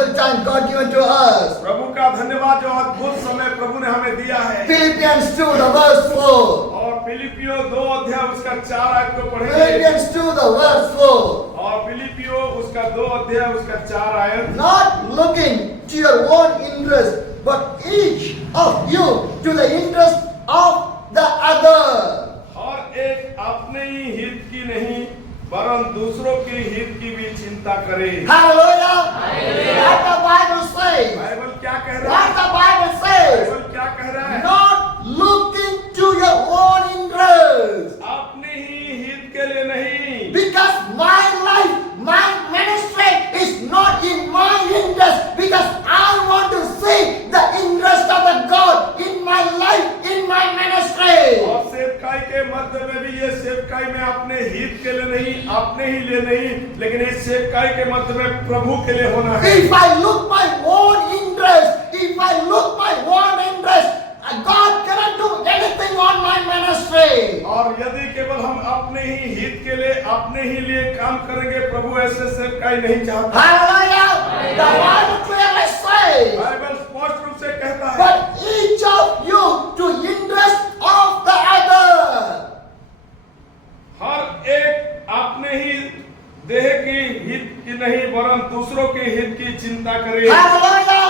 wonderful time God given to us. प्रभु का धन्यवाद जो अद्भुत समय प्रभु ने हमें दिया है। Philippians 2, the verse 4. और फिलिपियो 2 अध्याय उसका 4 आयत को पढ़ेंगे। Philippians 2, the verse 4. और फिलिपियो उसका 2 अध्याय उसका 4 आयत। Not looking to your own interest, but each of you to the interest of the other. और एक अपने ही हित की नहीं वरन दूसरों के हित की भी चिंता करे। Hallelujah. What the Bible says. Bible क्या कह रहा What है? the Bible says. बाइबल क्या कह रहा है? Not looking to your own interest. अपने ही हित के लिए नहीं। Because my life, my ministry is not in my interest. Because I want to see the interest of the God in my life, in my ministry. और सेवकाई के मध्य में भी ये सेवकाई में अपने हित के लिए नहीं, अपने ही लिए नहीं, लेकिन इस सेवकाई के मध्य में प्रभु के लिए होना है। If I look my own interest, if I look my own interest, God cannot do anything on my ministry. और यदि केवल हम अपने ही हित के लिए, अपने ही लिए काम करेंगे, प्रभु ऐसे सेवकाई नहीं चाहता। Hallelujah. The Bible clearly says. Bible स्पष्ट रूप से कहता है। But each of you to interest of the other. हर एक अपने ही देह की हित की नहीं वरन दूसरों के हित की चिंता करे। Hallelujah.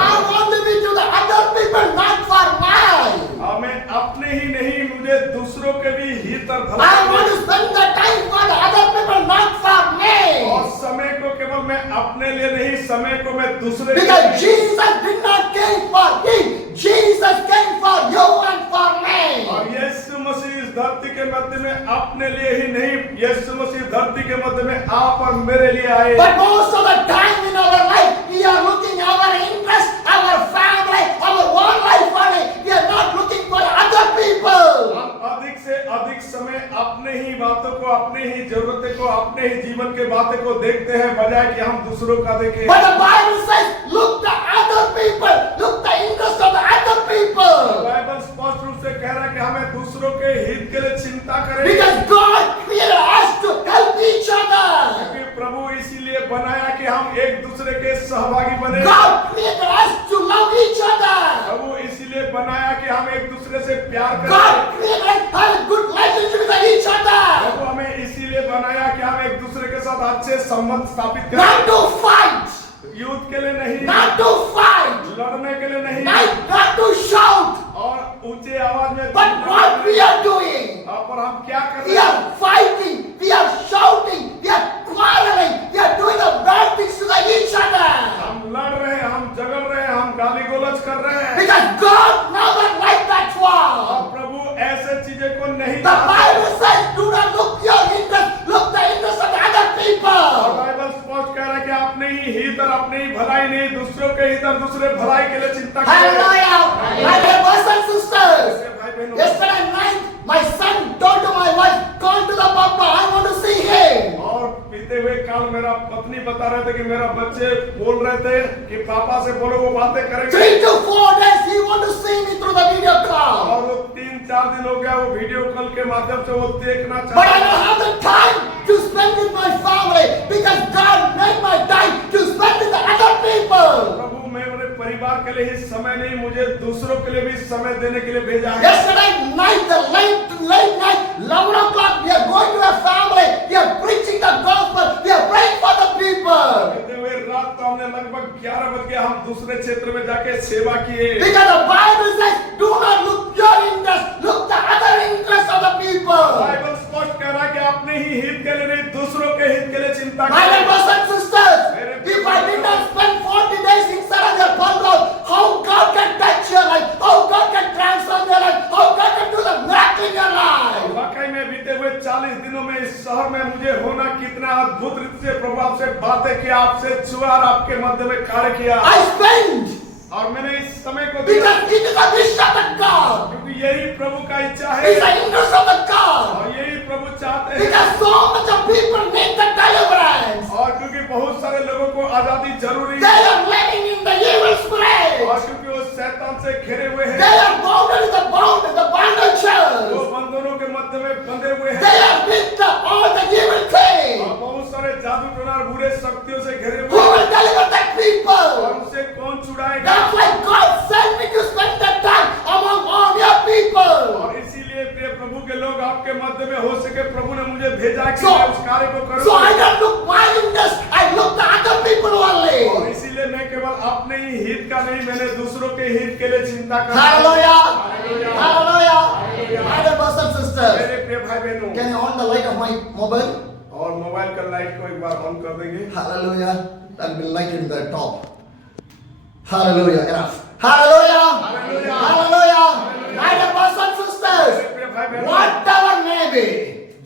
I want to be to the other people, not for mine. हमें अपने ही नहीं, मुझे दूसरों के भी हित और I भलाई want to spend the time for the other people, not for me. और समय को केवल मैं अपने लिए नहीं, समय को मैं दूसरे के Because लिए। Jesus did not came for him. Jesus came for you and for me. और यीशु मसीह इस धरती के मध्य में अपने लिए ही नहीं, यीशु मसीह धरती के मध्य में आप और मेरे लिए आए। But most of the time in our life, we are looking our interest, our family, our own life only. We are not looking for other people. हम अधिक से अधिक समय अपने ही बातों को, अपने ही जरूरतें को, अपने ही जीवन के बातें को देखते हैं बजाय कि हम दूसरों का देखें। But the Bible says, look the other people, look the interest of the other people. Bible स्पष्ट रूप से कह रहा है कि हमें दूसरों के हित के लिए चिंता करें। Because God created us to help each other. क्योंकि प्रभु इसीलिए बनाया कि हम एक दूसरे के सहभागी बने। God created us to love each other. प्रभु इसीलिए बनाया कि हम एक दूसरे से प्यार करें। God created us to have a good relationship with each other. प्रभु हमें इसीलिए बनाया कि हम एक दूसरे के साथ अच्छे संबंध स्थापित करें। Not to fight. युद्ध के लिए नहीं, Not to fight. लड़ने के लिए नहीं, Not to shout. और ऊंचे आवाज में। But what we are doing? और हम क्या कर We रहे हैं? are fighting. We are shouting. We are quarreling. We are doing the bad things to each other. हम लड़ रहे हैं, हम झगड़ रहे हैं, हम गाली गलौज कर रहे हैं। Because God never liked that और one. प्रभु ऐसे चीजें को नहीं The चाहता। Bible says, do not look your interest, look the interest of the other और people. बाइबल स्पष्ट कह रहा है कि अपने ही हित और अपनी ही भलाई नहीं, दूसरों के हित और दूसरे भलाई के लिए चिंता करें। Hallelujah. My dear brothers and sisters. ऐसे भाई बहनों, Yesterday night, my son told to my wife, call to the papa, I want to see him. और बीते हुए काल मेरा पत्नी बता रहे थे कि मेरा बच्चे बोल रहे थे कि पापा से बोलो, वो बातें करेंगे। 3 to 4 days, he want to see me through the video call. और वो 3-4 दिन हो गया, वो वीडियो कॉल के माध्यम से वो देखना But I चाहता don't have the time to spend with my family because God made my time to spend with the other people. प्रभु मैं मेरे परिवार के लिए ही समय नहीं, मुझे दूसरों के लिए भी समय देने के लिए भेजा है। Yesterday night, the late night, 11 o'clock, we are going to a family. We are preaching the gospel. We are praying for the people. बीते हुए रात को हमने लगभग 11 बज गया, हम दूसरे क्षेत्र में जाके सेवा किए। Because the Bible says, do not look your interest, look the other interest of the people. Bible स्पष्ट कह रहा है कि अपने ही हित के लिए नहीं, दूसरों के हित के लिए चिंता My dear करें। brothers and sisters, if I did not spend 40 days inside of your bungalow, how God can touch your life, how God can transform your life, how God can do the miracle in your life. वाकई में बीते हुए 40 दिनों में इस शहर में मुझे होना कितना अद्भुत रीति से प्रभाव से बातें किया, आपसे छुआ और आपके मध्य में कार्य किया। I spend और मैंने इस समय को दिया because it is the wish of the God. क्योंकि यही प्रभु का इच्छा है It's the interest of the God. और यही प्रभु चाहते हैं। Because so much of people need the deliverance. और क्योंकि बहुत सारे लोगों को आजादी जरूरी They है are living in the evil spirit. और क्योंकि वो शैतान से घिरे हुए They हैं, are bounded in the वो bondages. बंधनों के मध्य में बंधे हुए They हैं are with all the evil things. और बहुत सारे जादू टोना और बुरे शक्तियों से घिरे Who हुए will deliver that और people? उनसे कौन छुड़ाएगा? That's why God sent me to spend that time among all your people. और इसीलिए प्रिय प्रभु के लोग आपके मध्य में हो सके प्रभु ने मुझे भेजा कि So- मैं उस कार्य को So करूं। I don't look my interest, I look the other people और only. इसीलिए मैं केवल अपने ही हित का नहीं, मैंने दूसरों के हित के लिए चिंता करता हूं। Hallelujah. Hallelujah. Hallelujah. My dear brothers and sisters, मेरे प्रिय भाई बहनों, can you on the light of my mobile? और मोबाइल का लाइट को एक बार ऑन कर देंगे। Hallelujah. That will light in the top. Hallelujah. Enough. Hallelujah. Hallelujah. Hallelujah. My dear brothers and sisters, मेरे प्रिय भाई बहनों, whatever may be.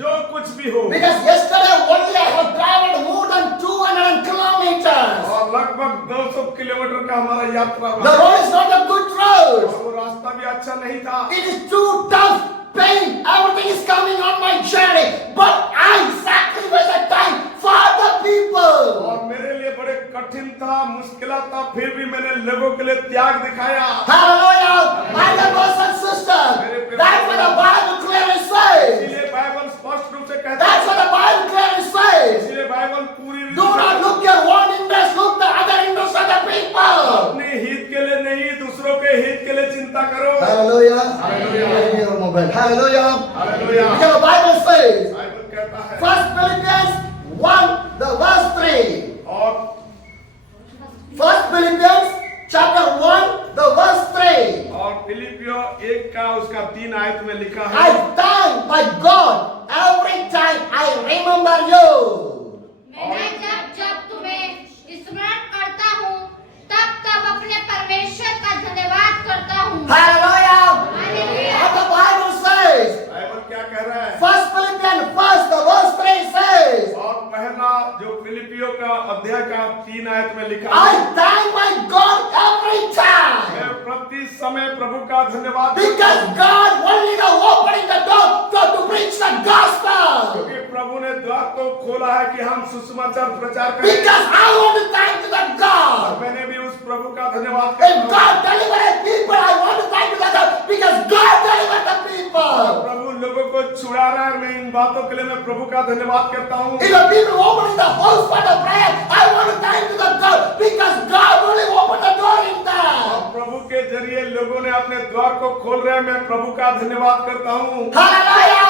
जो कुछ भी हो, Because yesterday only I have traveled more than 200 kilometers. और लगभग 200 किलोमीटर का हमारा यात्रा The रहा, road is not a good road. और वो रास्ता भी अच्छा नहीं था। It is too tough, pain, everything is coming on my journey. But I sacrifice the time for the people. और मेरे लिए बड़े कठिन था, मुश्किल था, फिर भी मैंने लोगों के लिए त्याग दिखाया। Hallelujah. My dear brothers and sisters, that's what the Bible clearly says. इसीलिए बाइबल स्पष्ट रूप से कहता That's what है, the Bible clearly says. इसीलिए बाइबल पूरी Do not look your own interest, look the other interest of the people. अपने हित के लिए नहीं, दूसरों के हित के लिए चिंता करो। Hallelujah. Hallelujah. Your mobile. Hallelujah. Hallelujah. Because the Bible says, Bible कहता है, First Philippians 1, the verse 3. और First Philippians chapter 1, the verse 3. और फिलिपियो 1 का उसका 3 आयत में लिखा है, I thank my God every time I remember you. मैं जब जब तुम्हें स्मरण करता हूँ तब तब अपने परमेश्वर का धन्यवाद करता हूँ। Hallelujah. Hallelujah. What the Bible says. Bible क्या कह रहा है? First Philippians 1, the verse 3 says, और पहला जो फिलिपियो का अध्याय का 3 आयत में लिखा I है, thank my God every time. मैं प्रति समय प्रभु का धन्यवाद करता Because हूं, God only now opening the door to preach the gospel. क्योंकि प्रभु ने द्वार को खोला है कि हम सुसमाचार प्रचार करें। Because I want to thank the God. मैंने भी उस प्रभु का धन्यवाद If करता हूं। God delivered people, I want to thank the God because God delivered the people. प्रभु लोगों को छुड़ा रहा है, मैं इन बातों के लिए मैं प्रभु का धन्यवाद करता हूँ। If the people opening the house for the prayer, I want to thank the God because God only opened the door in there. प्रभु के जरिए लोगों ने अपने द्वार को खोल रहे हैं, मैं प्रभु का धन्यवाद करता हूँ। Hallelujah!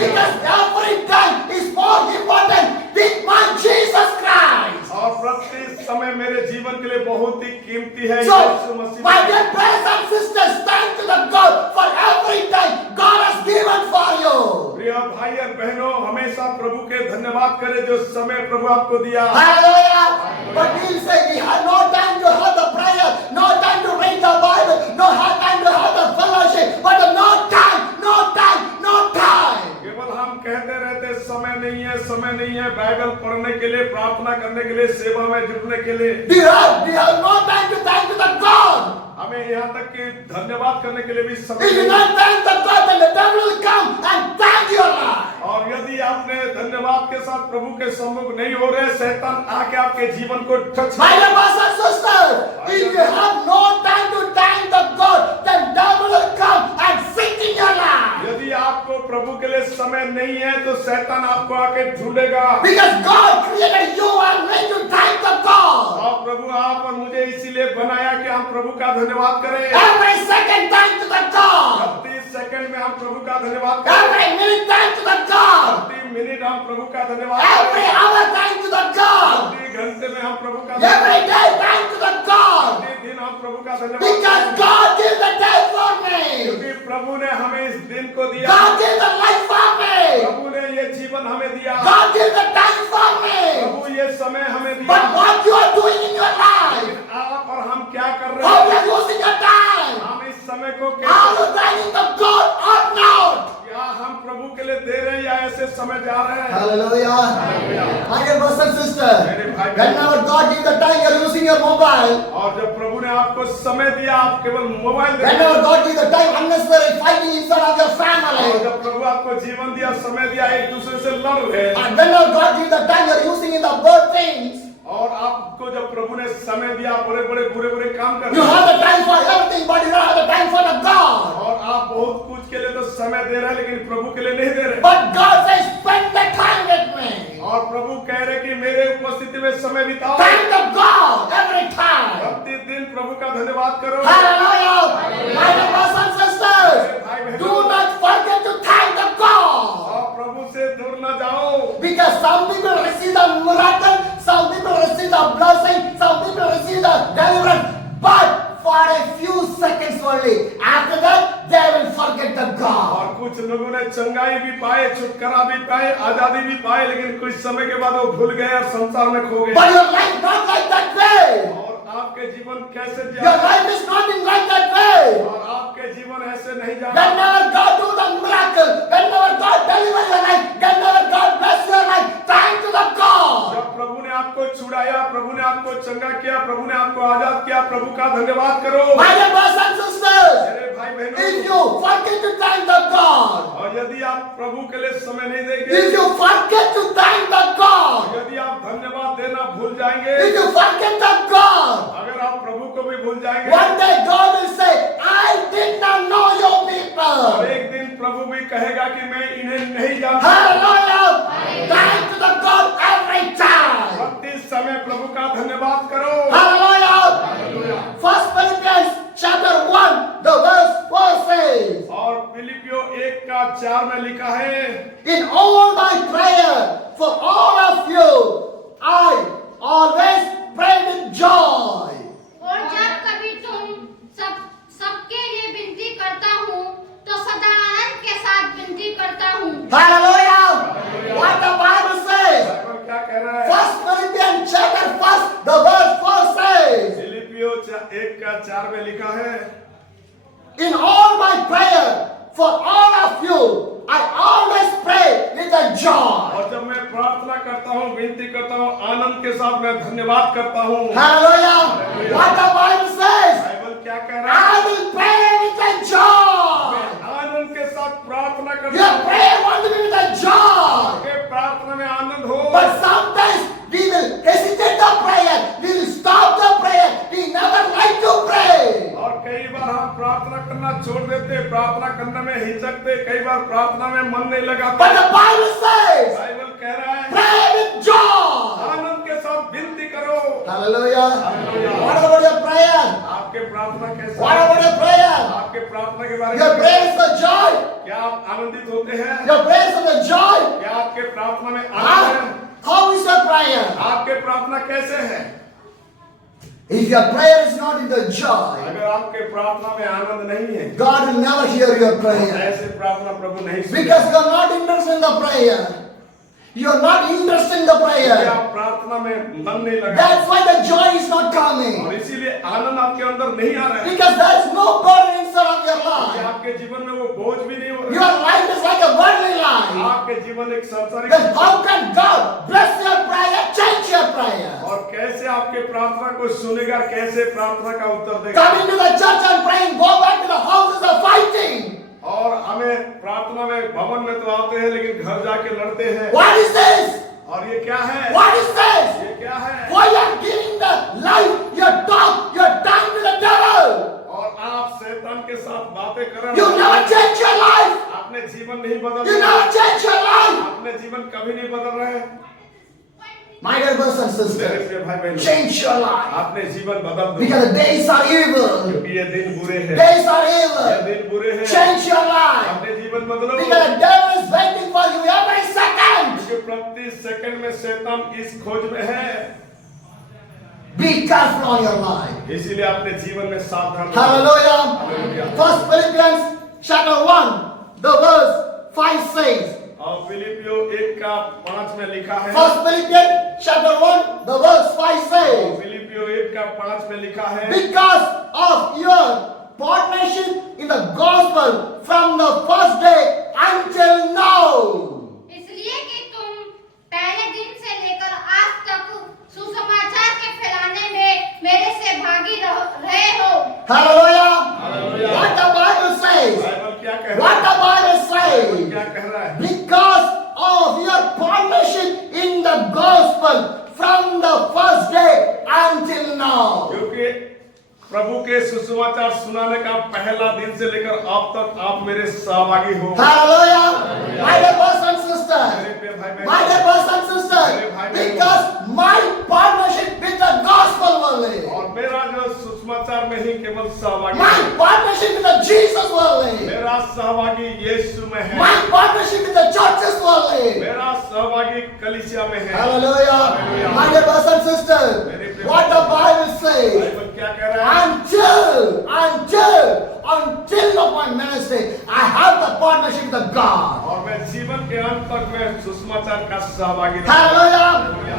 Because every time is more important with my Jesus Christ. और प्रति समय मेरे जीवन के लिए बहुत ही कीमती है So, Yeshu Masih. my dear brothers and sisters, thank to the God for every time God has given for you. प्रिय भाई और बहनों, हमेशा प्रभु के धन्यवाद करें जो समय प्रभु आपको दिया। Hallelujah! But we'll say we have no time to have the prayer, no time to read the Bible, no time to have the fellowship, but no time, no time, no time. केवल हम कहते रहते समय नहीं है Bible पढ़ने के लिए, प्रार्थना करने के लिए, सेवा में जुटने के लिए। We have no time to thank to the God. हमें यहाँ तक कि धन्यवाद करने के लिए भी समय If you नहीं। not thank the God, then the devil will come and thank your life. और यदि आपने धन्यवाद के साथ प्रभु के सम्मुख नहीं हो रहे, शैतान आके आपके जीवन को ठच। My dear brothers and sisters, if you have no time to thank the God, then devil will come and sit in your life. यदि आपको प्रभु के लिए समय नहीं है तो शैतान आपको आके ढूंढेगा। Because God created you and me to thank the God. और प्रभु आप और मुझे इसीलिए बनाया कि हम प्रभु का धन्यवाद करें। Every second thank to the God. 30 second में हम प्रभु का धन्यवाद करें। Every minute thank to the God. 30 minute हम प्रभु का धन्यवाद Every करें। hour thank to the God. 30 घंटे में हम प्रभु का Every day thank to the God. दिन हम प्रभु का धन्यवाद Because करें। God gave the day for me. क्योंकि प्रभु ने हमें इस दिन को दिया। God gave the life for me. प्रभु ने ये जीवन हमें दिया। God gave the time for me. प्रभु ये समय हमें दिया। But what you are doing in your life? लेकिन आप और हम क्या कर रहे How you हैं? are using your time? हम इस समय को Are कैसे, you thanking the God or not? क्या हम प्रभु के लिए दे रहे हैं या ऐसे समय जा रहे हैं? Hallelujah. My dear brothers and sisters, मेरे भाई whenever God gives the time, you are using your mobile. और जब प्रभु ने आपको समय दिया, आप केवल मोबाइल दे Whenever रहे God gives the time, unnecessary fighting inside of your हैं। और family. जब प्रभु आपको जीवन दिया, समय दिया, एक दूसरे से लड़ रहे हैं। And whenever God gives the time, you are using in the bad things. और आपको जब प्रभु ने समय दिया, बड़े बड़े बुरे काम कर You रहे have हैं। the time for everything, but you don't have the time for the God. और आप बहुत कुछ के लिए तो समय दे रहे हैं, लेकिन प्रभु के लिए नहीं दे रहे। But God says, spend the time with me. और प्रभु कह कह रहे कि मेरे उपस्थिति में समय बिताओ, Thank the God every time. प्रतिदिन प्रभु का धन्यवाद करो। Hallelujah. My dear brothers and sisters, do not forget to thank the God. और प्रभु से दूर न जाओ, Because some people receive the miracle, some people receive the blessing, some people receive the deliverance, but for a few seconds only. After that, they will forget the God. और कुछ लोगों ने चंगाई भी पाए, छुटकारा भी पाए, आजादी भी पाए, लेकिन कुछ समय के बाद वो भूल गए और संसार में खो गए। But your life not like that way. और आपके जीवन कैसे Your जाए, life is not in like that way. और आपके जीवन ऐसे नहीं जाए। Whenever God do the miracle, whenever God deliver your life, whenever God bless your life, thank to the God. जब प्रभु ने आपको छुड़ाया, प्रभु ने आपको चंगा किया, प्रभु ने आपको आजाद किया, प्रभु का धन्यवाद करो। My dear brothers and sisters, मेरे भाई if बहनों, you forget to thank the God, और यदि आप प्रभु के लिए समय नहीं देंगे, if you forget to thank the God, यदि आप धन्यवाद देना भूल जाएंगे, if you forget the God, अगर आप प्रभु को भी भूल जाएंगे, one day God will say, I did not know your और people. एक दिन प्रभु भी कहेगा कि मैं इन्हें नहीं जानता। Hallelujah. Thank to the God every time. प्रति समय प्रभु का धन्यवाद करो। Hallelujah. First Philippians chapter 1, the verse 4 says, और फिलिपियो 1:4 में लिखा है, in all my prayer for all of you, I always pray with joy. और जब कभी तुम सबके लिए विनती करता हूँ तो सदा आनंद के साथ विनती करता हूँ। Hallelujah. What the Bible says. Bible क्या कह रहा है? First Philippians chapter 1, the verse 4 says, फिलिपियो 1:4 में लिखा है, in all my prayer for all of you, I always pray with a joy. और जब मैं प्रार्थना करता हूँ, विनती करता हूँ, आनंद के साथ मैं धन्यवाद करता हूँ। Hallelujah. What the Bible says. Bible क्या कह रहा है? I will pray with a joy. मैं आनंद के साथ प्रार्थना करता Your हूँ। prayer want to be with a joy. आपके प्रार्थना में आनंद हो। But sometimes we will hesitate the prayer. We will stop the prayer. We never like to pray. और कई बार हम प्रार्थना करना छोड़ देते, प्रार्थना करने में हिचकते, कई बार प्रार्थना में मन नहीं लगाते। But the Bible says, Bible कह रहा है, pray with joy. आनंद के साथ विनती करो। Hallelujah. Hallelujah. What about your prayer? आपके प्रार्थना कैसे? What about your prayer? आपके प्रार्थना के बारे Your में prayer is for joy. क्या आप आनंदित होते हैं? Your prayer is for the joy. क्या आपके प्रार्थना में आनंद है? How is your prayer? आपके प्रार्थना कैसे है? If your prayer is not in the joy, अगर आपके प्रार्थना में आनंद नहीं है, God will never hear your तो prayer. ऐसे प्रार्थना प्रभु नहीं सुनेगा। Because you are not interested in the prayer. You are not interested in the क्योंकि prayer. आप प्रार्थना में मन नहीं लगा, That's why the joy is not और coming. इसीलिए आनंद आपके अंदर नहीं आ रहा है। Because there is no burden inside of your कि life. आपके जीवन में वो बोझ भी नहीं हो Your रहा life is like a worldly है। life. आपके जीवन एक सांसारिक, Then how can God bless your prayer, change your prayer? और कैसे आपके प्रार्थना को सुनेगा, कैसे प्रार्थना का उत्तर देगा? Coming to the church and praying, go back to the houses of fighting. और हमें प्रार्थना में भवन में तो आते हैं, लेकिन घर जाके लड़ते हैं। What is this? और ये क्या है? What is this? ये क्या है? Why you are giving the life, your talk, your time to the devil? और आप शैतान के साथ बातें कर रहे You never change your life. आपने जीवन नहीं बदल You रहे, never change your life. आपने जीवन कभी नहीं बदल रहे। My dear brothers and मेरे sisters, प्रिय भाई बहनों, change your life. आपने जीवन बदल दो, Because the days are evil. क्योंकि ये दिन बुरे हैं। Days are ये evil. दिन बुरे हैं। Change your life. अपने जीवन बदलो, Because the devil is waiting for you every second. क्योंकि प्रति सेकंड में शैतान इस खोज में है। Be careful on your life. इसीलिए अपने जीवन में सावधान रहो। Hallelujah. Hallelujah. First Philippians chapter 1, the verse 5 says. और फिलिपियो 1:5 में लिखा है। First Philippians chapter 1, the verse 5 says. फिलिपियो 1:5 में लिखा है, Because of your partnership in the gospel from the first day until now. इसलिए कि तुम पहले दिन से लेकर आज तक सुसमाचार के फैलाने में मेरे से भागी रहे हो। Hallelujah. Hallelujah. What the Bible says. Bible क्या कह रहा What है? the Bible Bible says. क्या कह रहा है? Because of your partnership in the gospel from the first day until now. क्योंकि प्रभु के सुसमाचार सुनाने का पहला दिन से लेकर अब तक आप मेरे सहभागी हो। Hallelujah. My dear brothers and मेरे sisters. प्रिय भाई My बहन, dear brothers and sisters. Because my partnership with the gospel only. और मेरा जो सुसमाचार में ही केवल सहभागी My है, partnership with the Jesus only. मेरा सहभागी यीशु में है, My partnership with the churches only. मेरा सहभागी कलीसिया में है। Hallelujah. My dear brothers and sisters. What the Bible says. Bible क्या कह रहा है? Until of my ministry, I have the partnership with the God. और मैं जीवन के अंत तक मैं सुसमाचार का सहभागी रहूंगा। Hallelujah.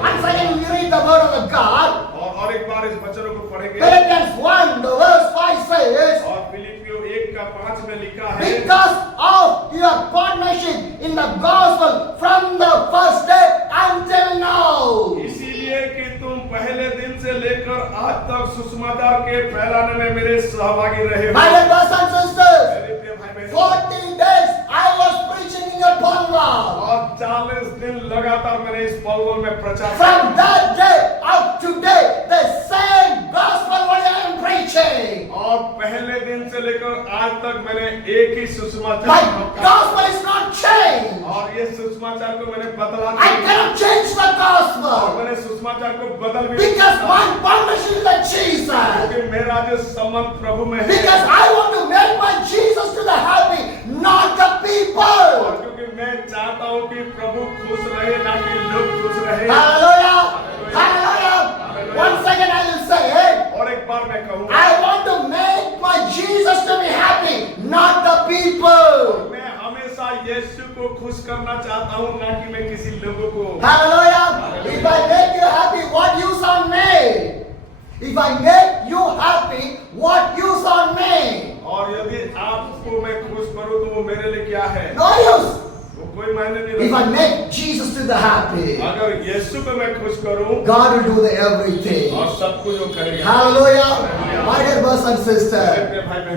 Once again, we read the word of the God. और एक बार इस वचनों को पढ़ेंगे। Philippians 1, the verse 5 says, और फिलिपियों 1:5 में लिखा है, because of your partnership in the gospel from the first day until now. इसीलिए कि तुम पहले दिन से लेकर आज तक सुसमाचार के फैलाने में मेरे सहभागी रहे हो। My dear brothers and sisters, मेरे प्रिय भाई बहन, 40 days I was preaching in your Punjab. और 40 दिन लगातार मैंने इस पलवल में प्रचार From that day up to today, the same gospel what I am preaching. और पहले दिन से लेकर आज तक मैंने एक ही My सुसमाचार gospel is not changed. और ये सुसमाचार को मैंने बदला I नहीं cannot change the और gospel मैंने सुसमाचार को बदल भी नहीं because सकता। my partnership with the Jesus. क्योंकि मेरा जो संबंध प्रभु में है Because I want to make my Jesus to the happy, not the और people. क्योंकि मैं चाहता हूँ कि प्रभु खुश रहे ना कि लोग खुश रहे। Hallelujah. Hallelujah. Once again I will say, और एक बार मैं कहूँगा, I want to make my Jesus to be happy, not the people. मैं हमेशा यीशु को खुश करना चाहता हूँ ना कि मैं किसी लोगों को। Hallelujah. If I make you happy, what use on me? If I make you happy, what use on me? और यदि आपको मैं खुश करूँ तो वो मेरे लिए क्या है? No use. वो कोई मायने नहीं If I रखता। make Jesus to the happy, अगर यीशु को मैं खुश करूँ God will do the everything. और सब कुछ वो करेगा। Hallelujah. My dear brothers and sisters,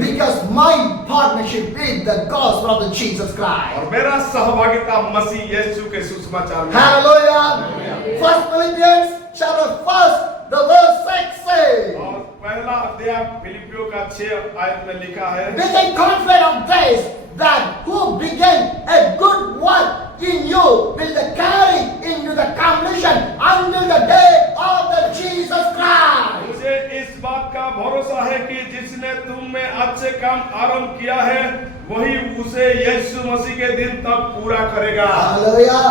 because my partnership with the gospel of the Jesus Christ. और मेरा सहभागिता मसीह यीशु के सुसमाचार में। Hallelujah. First Philippians chapter 1, the verse 6 says, और पहला अध्याय फिलिपियों का 6 आयत में लिखा है, being confident of this, that who began a good work in you will carry into the completion until the day of the Jesus Christ. मुझे इस बात का भरोसा है कि जिसने तुम में अच्छे काम आरंभ किया है वही उसे यीशु मसीह के दिन तक पूरा करेगा। Hallelujah.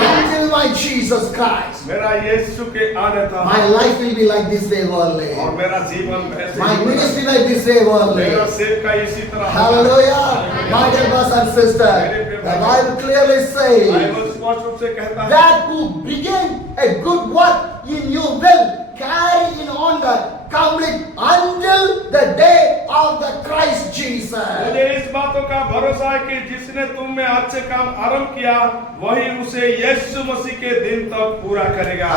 Until my Jesus Christ. मेरा यीशु के आने तक My life will be like this way only. और मेरा जीवन ऐसे My he ministry like this way only. मेरा सेव का इसी तरह। Hallelujah. My dear brothers and sisters, the Bible clearly says Bible स्पष्ट रूप से कहता है, that who begin a good work in you will carry in on the complete until the day of the Christ Jesus. मुझे इस बातों का भरोसा है कि जिसने तुम में अच्छे काम आरंभ किया वही उसे यीशु मसीह के दिन तक पूरा करेगा।